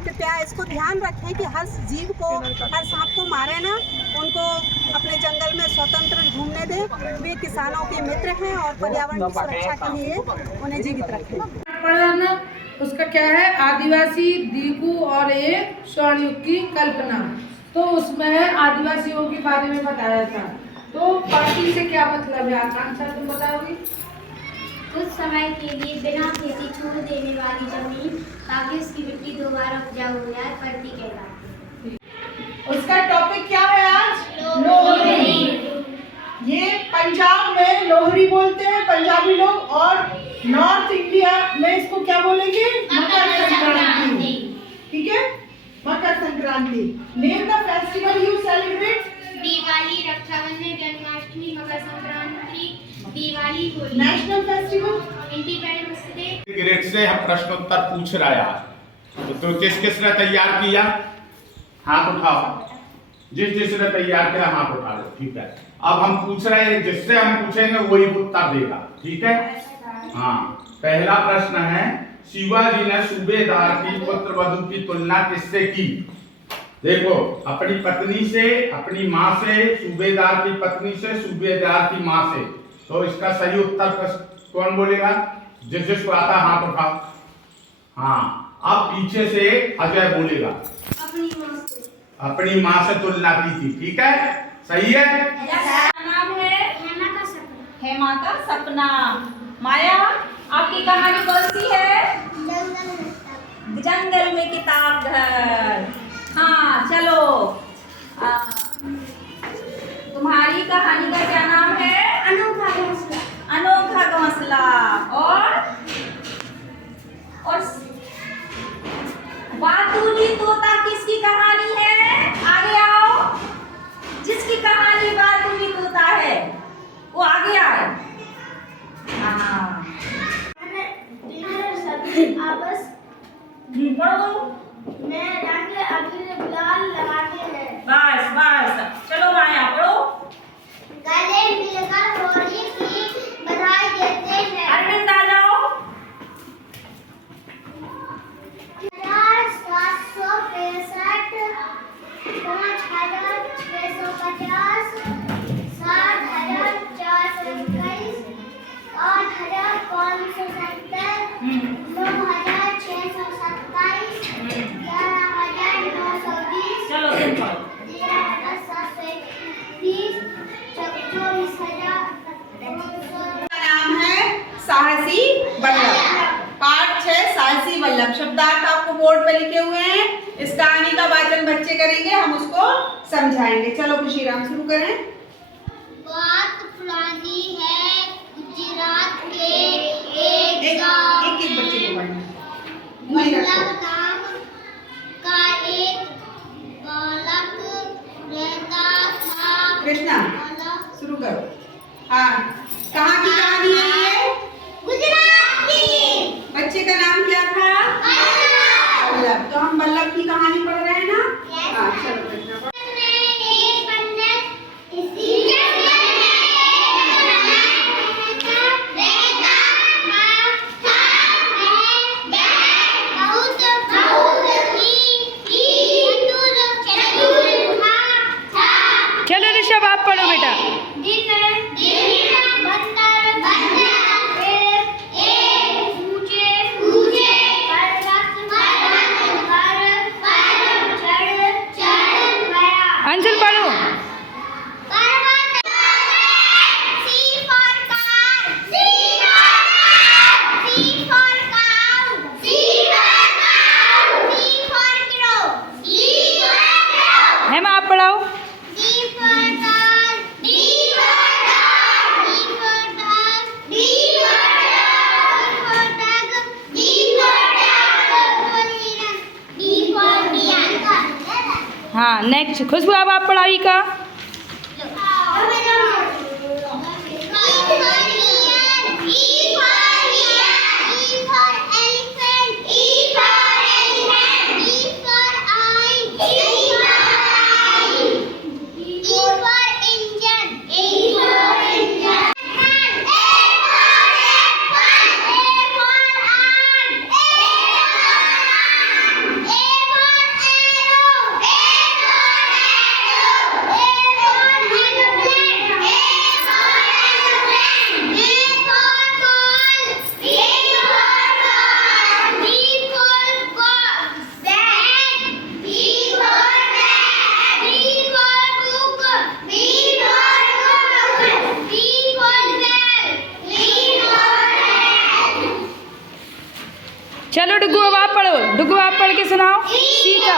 कृपया इसको ध्यान रखें कि हर जीव को, हर सांप को मारे ना, उनको अपने जंगल में स्वतंत्र घूमने दें। वे किसानों के मित्र हैं और पर्यावरण की सुरक्षा के लिए उन्हें जीवित रखें। उसका क्या है, आदिवासी दीकू और एक स्वर्णयुग की कल्पना। तो उसमें आदिवासियों के बारे में बताया था। तो पार्टी से क्या मतलब है, आकांक्षा तुम बताओगी? कुछ समय के लिए बिना खेती छोड़ देने वाली जमीन, ताकि उसकी मिट्टी दोबारा उपजाऊ हो जाए, पलटी कहलाती है। उसका टॉपिक क्या है आज? लोहड़ी। ये पंजाब में लोहड़ी बोलते हैं पंजाबी लोग, और नॉर्थ इंडिया में इसको क्या बोलेंगे? मकर संक्रांति। ठीक है, Makar Sankranti. Name the festival you celebrate. Diwali, Rakshabandhan, Janmashtami, Makar Sankranti, Diwali, Holi. National festival independence day. Grade से हम प्रश्नोत्तर पूछ रहा है, तो किस किस ने तैयार किया? हाथ उठाओ। जिस जिसने तैयार किया हाथ उठा लो। ठीक है, अब हम पूछ रहे हैं, जिससे हम पूछेंगे वही उत्तर देगा। ठीक है, हाँ। पहला प्रश्न है, शिवाजी ने सूबेदार की पुत्र वधू की तुलना किससे की? देखो, अपनी पत्नी से, अपनी माँ से, सूबेदार की पत्नी से, सूबेदार की माँ से। तो इसका सही उत्तर कौन बोलेगा? जिस जिसको आता हाथ उठाओ। हाँ, अब पीछे से अजय बोलेगा। अपनी माँ से तुलना की थी। ठीक है, सही है। नाम है हेमा का सपना। हेमा का सपना। माया, आपकी कहानी कौन सी है? जंगल में किताब घर। हाँ, चलो। तुम्हारी कहानी का क्या नाम है? अनोखा घोंसला। अनोखा घोंसला। और बातूली तोता किसकी कहानी है? आगे आओ। जिसकी कहानी बातूली तोता है वो आगे आए। हाँ, आपस पढ़ो। में रंग अबीर गुलाल लगाते हैं। बस बस, चलो माया पढ़ो। गले मिलकर होली की बधाई देते हैं। अरविंद आ जाओ। 765, 5650, 70421, 8570, 9627, 11920, चलो तुम पढ़ो। 13730, 24,000। नाम है साहसी वल्लभ। पाठ 6 साहसी वल्लभ। शब्दार्थ आपको बोर्ड पे लिखे हुए हैं। इस कहानी का वाचन बच्चे करेंगे, हम उसको समझाएंगे। चलो खुशीराम शुरू करें। बात पुरानी है, गुजरात के एक गांव एक एक बच्चे को पढ़ना। वल्लभ नाम का एक बालक रहता था। कृष्णा शुरू करो। हाँ, कहाँ की कहानी है ये? गुजरात की। बच्चे का नाम क्या था? वल्लभ। तो हम वल्लभ की कहानी पढ़ रहे हैं ना? हाँ, चलो कृष्णा पढ़ो। चलो ऋषभ, आप पढ़ो बेटा। अंशुल पढ़ो। हेमा, आप पढ़ाओ। हाँ, नेक्स्ट खुशबू, अब आप पढ़ाई का। E for engine. चलो डुगू अब आप पढ़ो, डुगू आप पढ़ के सुनाओ। सीता